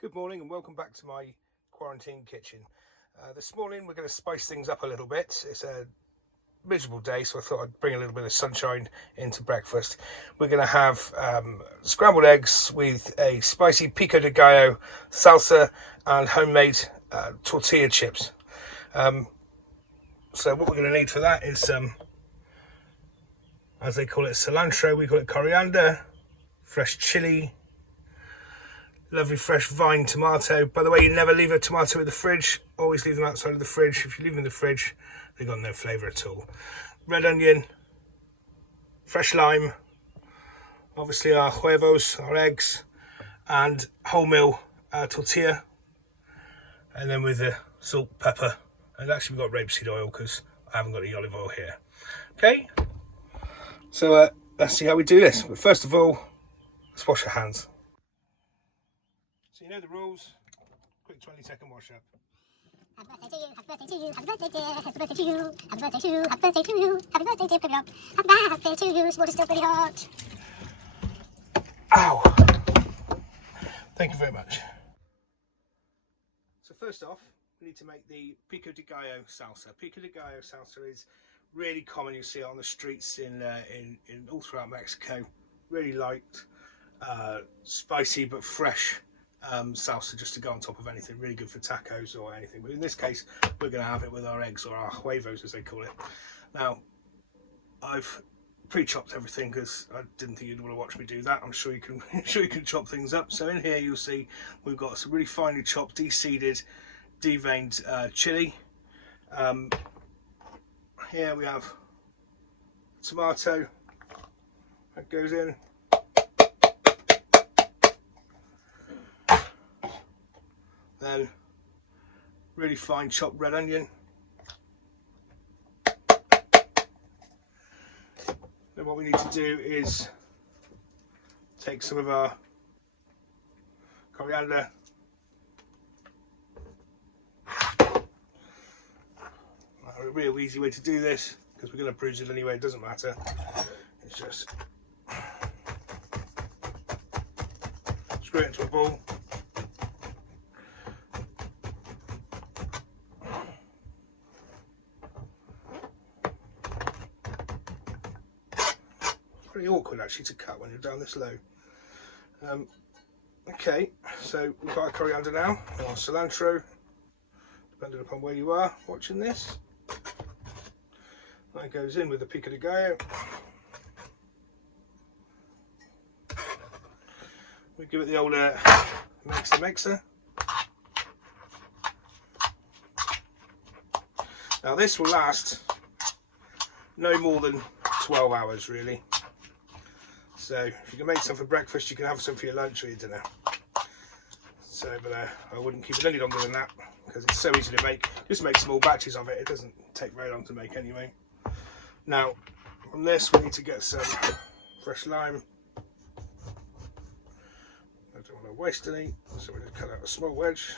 Good morning and welcome back to my quarantine kitchen. This morning we're going to spice things up a little bit. It's a miserable day, so I thought I'd bring a little bit of sunshine into breakfast. We're going to have scrambled eggs with a spicy Pico de Gallo salsa and homemade tortilla chips. So what we're going to need for that is, as they call it, cilantro. We call it coriander, fresh chili, lovely fresh vine tomato. By the way, you never leave a tomato in the fridge. Always leave them outside of the fridge. If you leave them in the fridge, they've got no flavour at all. Red onion, fresh lime, obviously our huevos, our eggs, and wholemeal tortilla. And then with the salt, pepper, and actually we've got rapeseed oil because I haven't got any olive oil here. Okay, so let's see how we do this. But first of all, let's wash our hands. So you know the rules. Quick 20-second wash up. Happy birthday to you, happy birthday dear, happy birthday to you, happy birthday to you, happy birthday to you, happy birthday dear, happy birthday to you, water's still pretty hot. Ow! Thank you very much. So first off, we need to make the Pico de Gallo salsa. Pico de Gallo salsa is really common. You see it on the streets in all throughout Mexico. Really light, spicy but fresh salsa just to go on top of anything. Really good for tacos or anything. But in this case, we're going to have it with our eggs, or our huevos as they call it. Now, I've pre-chopped everything because I didn't think you'd want to watch me do that. I'm sure you can sure you can chop things up. So in here you'll see we've got some really finely chopped, de-seeded, deveined chili. Here we have tomato that goes in. Then really fine chopped red onion. Then what we need to do is take some of our coriander, a real easy way to do this because we're going to bruise it anyway, it doesn't matter. It's just screw it into a bowl. Pretty awkward actually to cut when you're down this low. Okay, so we've got our coriander now, and our cilantro, depending upon where you are watching this. That goes in with the Pico de Gallo. We give it the old mixer. Now this will last no more than 12 hours really. So if you can make some for breakfast, you can have some for your lunch or your dinner. So, but I wouldn't keep it any longer than that because it's so easy to make. Just make small batches of it. It doesn't take very long to make anyway. Now, from this we need to get some fresh lime. I don't want to waste any, so we're going to cut out a small wedge.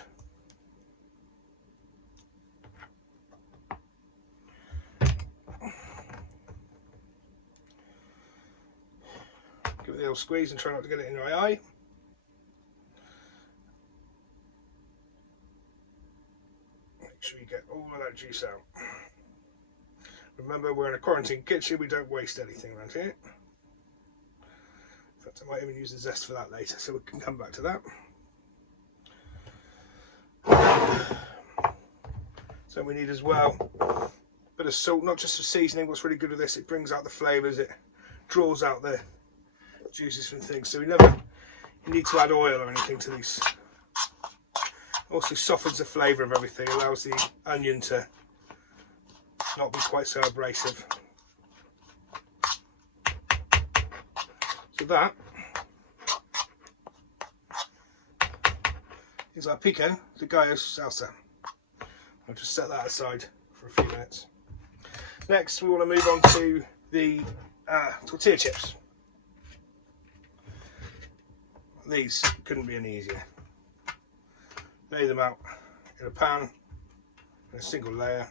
Give it the old squeeze and try not to get it in your eye. Make sure you get all of that juice out. Remember, we're in a quarantine kitchen, we don't waste anything around here. In fact, I might even use the zest for that later, so we can come back to that. So we need as well a bit of salt, not just for seasoning. What's really good with this, it brings out the flavours, it draws out the juices from things, so you need to add oil or anything to these. Also softens the flavour of everything, allows the onion to not be quite so abrasive. So that is our Pico de Gallo salsa. I'll just set that aside for a few minutes. Next we want to move on to the tortilla chips. These couldn't be any easier. Lay them out in a pan in a single layer.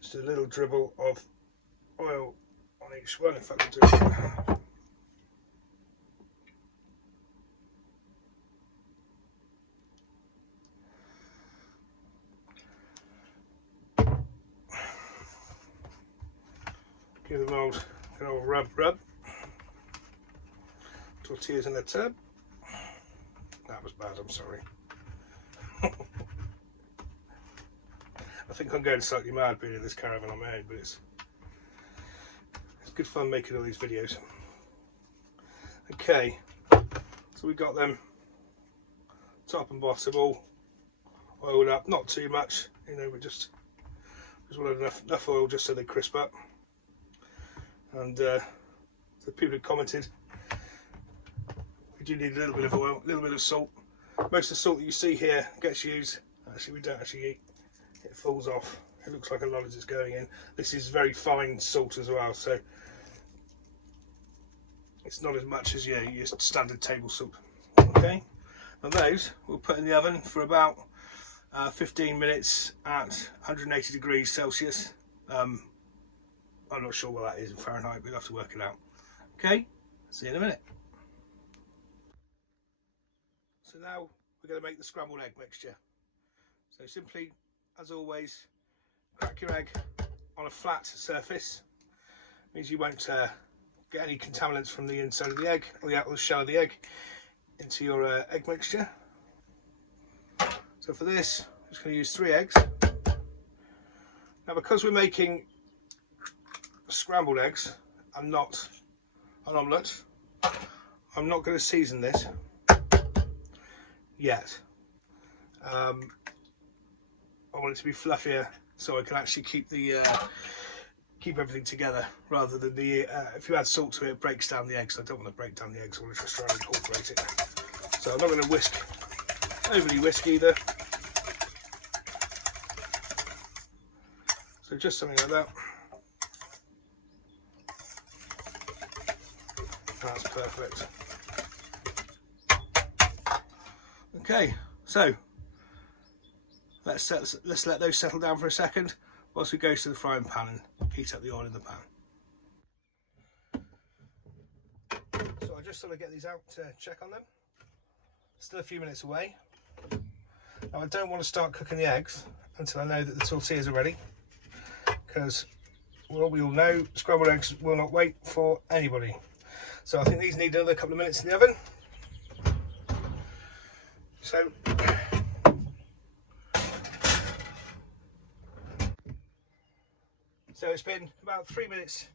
Just a little dribble of oil on each each one. In fact, we'll do it. Give them an old rub. Tortillas in the tub. That was bad, I'm sorry. I think I'm going slightly mad being in this caravan on my own, but it's good fun making all these videos. Okay, so we got them top and bottom all oiled up, not too much, you know, we just wanted enough oil just so they crisp up. And the people who commented, we do need a little bit of oil, a little bit of salt. Most of the salt that you see here gets used. Actually, we don't actually eat. It falls off. It looks like a lot as it's going in. This is very fine salt as well, so it's not as much as your standard table salt. Okay, and those we'll put in the oven for about 15 minutes at 180 degrees Celsius. I'm not sure what that is in Fahrenheit, we'll have to work it out. Okay, see you in a minute. So now we're going to make the scrambled egg mixture. So simply, as always, crack your egg on a flat surface. Means you won't get any contaminants from the inside of the egg or the outer shell of the egg into your egg mixture. So for this, I'm just going to use 3 eggs. Now because we're making scrambled eggs and not an omelette, I'm not going to season this yet. I want it to be fluffier so I can actually keep keep everything together, rather than if you add salt to it, it breaks down the eggs. I don't want to break down the eggs, I want to just try and incorporate it. So I'm not going to overly whisk either. So just something like that. That's perfect. Okay, so let's let those settle down for a second whilst we go to the frying pan and heat up the oil in the pan. So I just sort of get these out to check on them. Still a few minutes away. Now I don't want to start cooking the eggs until I know that the tortillas are ready, because well, we all know scrambled eggs will not wait for anybody. So I think these need another couple of minutes in the oven. So it's been about 3 minutes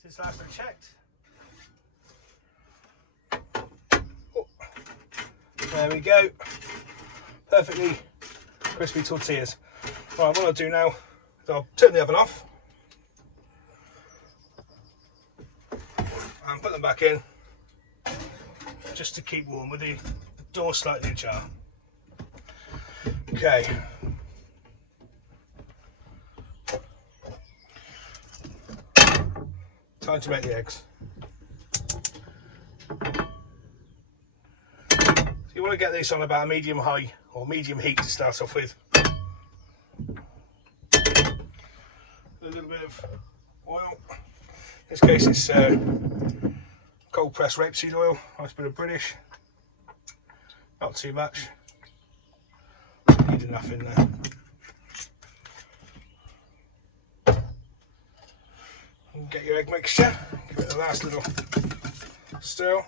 since last I checked. Oh, there we go. Perfectly crispy tortillas. Right, what I'll do now is I'll turn the oven off and put them back in, just to keep warm with the door slightly ajar. Okay. Time to make the eggs. So you want to get this on about a medium high or medium heat to start off with. A little bit of oil. In this case it's cold pressed rapeseed oil, nice bit of British. Not too much. Need enough in there. And get your egg mixture. Give it the last little stir.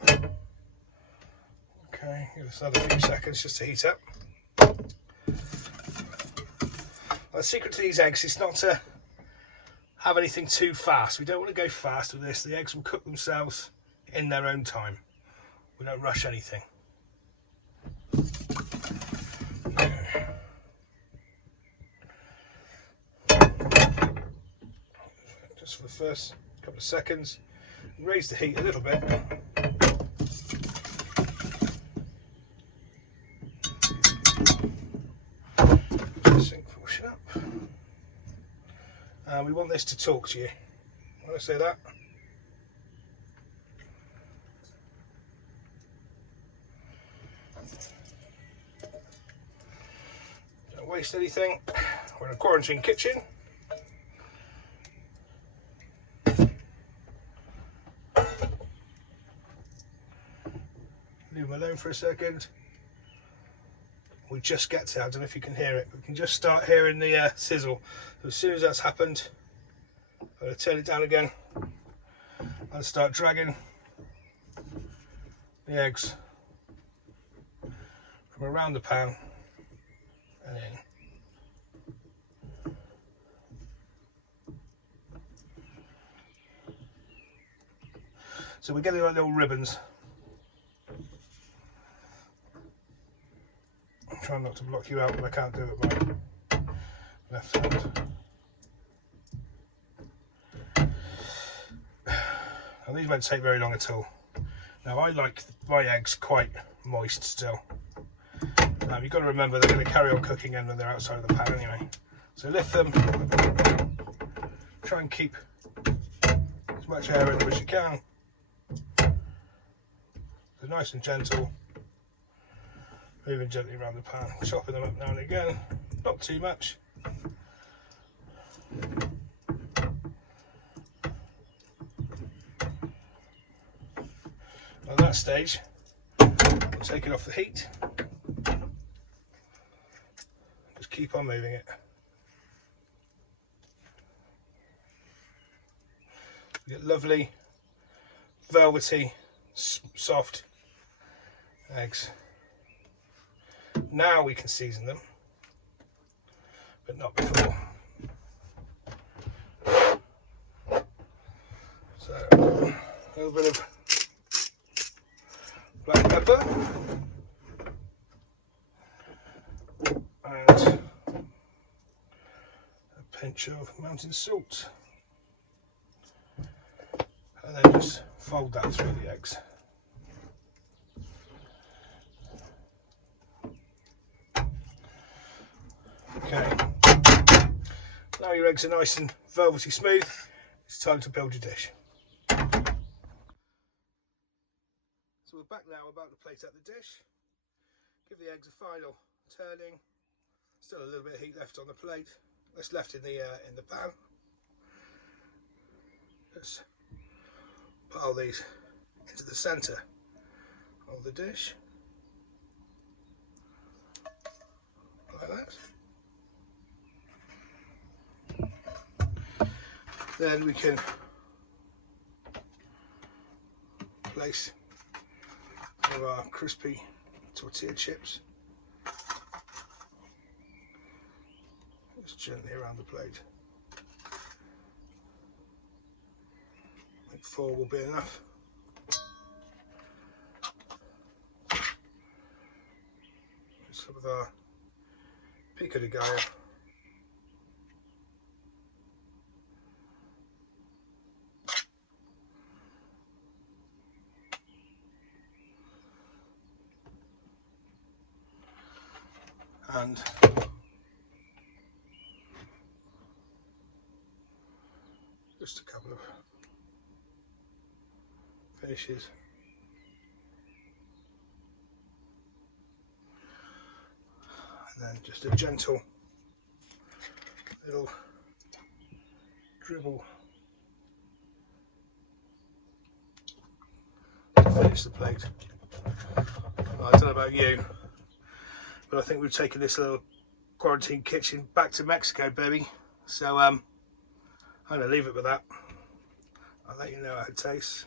Okay, give this another few seconds just to heat up. The secret to these eggs is not to have anything too fast. We don't want to go fast with this. The eggs will cook themselves in their own time. We don't rush anything. Just for the first couple of seconds, raise the heat a little bit. Push it up. And we want this to talk to you. When I say that, don't waste anything. We're in a quarantine kitchen. simmering for a second. We just get to, I don't know if you can hear it, we can just start hearing the sizzle. So as soon as that's happened, I'm going to turn it down again and start dragging the eggs from around the pan and in. So we're getting like little ribbons. I'm trying not to block you out, but I can't do it with my left hand. And these won't take very long at all. Now I like my eggs quite moist still. You've got to remember they're going to carry on cooking in when they're outside of the pan anyway. So lift them, try and keep as much air in them as you can. So nice and gentle, moving gently around the pan, chopping them up now and again, not too much. At that stage, we'll take it off the heat. Just keep on moving it. We get lovely, velvety, soft eggs. Now we can season them, but not before. So a little bit of black pepper and a pinch of mountain salt, and then just fold that through the eggs. Okay, now your eggs are nice and velvety smooth, it's time to build your dish. So we're back now, about to plate out the dish. Give the eggs a final turning. Still a little bit of heat left on the plate. That's left in the pan. Let's pile these into the centre of the dish, like that. Then we can place one of our crispy tortilla chips just gently around the plate. I think 4 will be enough. Some of our Pico de Gallo. And just a couple of finishes. And then just a gentle little dribble to finish the plate. Well, I don't know about you, but I think we've taken this little quarantine kitchen back to Mexico, baby. So I'm going to leave it with that. I'll let you know how it tastes.